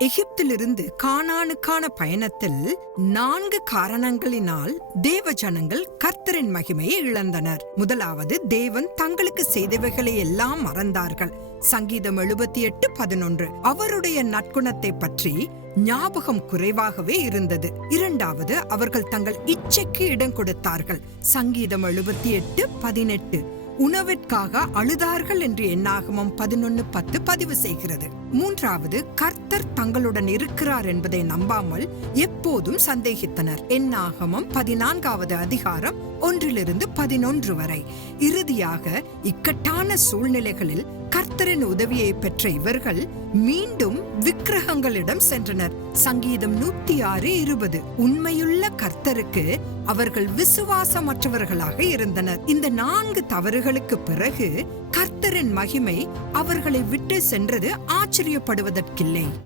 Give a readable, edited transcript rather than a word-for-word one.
எகிப்திலிருந்து கானானுக்கான பயணத்தில் 4 காரணங்களினால் தேவ ஜனங்கள் கர்த்தரின் மகிமையை இழந்தனர். முதலாவது, தேவன் தங்களுக்கு செய்தவைகளை எல்லாம் மறந்தார்கள். சங்கீதம் 78:11. அவருடைய நற்குணத்தை பற்றி ஞாபகம் குறைவாகவே இருந்தது. இரண்டாவது, அவர்கள் தங்கள் இச்சைக்கு இடம் கொடுத்தார்கள். சங்கீதம் 78:18. உணவிற்காக அழுதார்கள் என்று என்னாகமம் 11:10 பதிவு செய்கிறது. மூன்றாவது, கர்த்தர் தங்களுடன் இருக்கிறார் என்பதை நம்பாமல் எப்போதும் சந்தேகித்தனர். என்னாகமம் 14வது அதிகாரம் 1-11 வரை. இறுதியாக, இக்கட்டான சூழ்நிலைகளில் கர்த்தரின் உதவியை பெற்ற இவர்கள் மீண்டும் விக்கிரகங்களிடம் சென்றனர். சங்கீதம் 106:20. உண்மையுள்ள கர்த்தருக்கு அவர்கள் விசுவாசமற்றவர்களாக இருந்தனர். இந்த 4 தவறுகளுக்கு பிறகு கர்த்தரின் மகிமை அவர்களை விட்டு சென்றது ஆச்சரியப்படுவதற்கில்லை.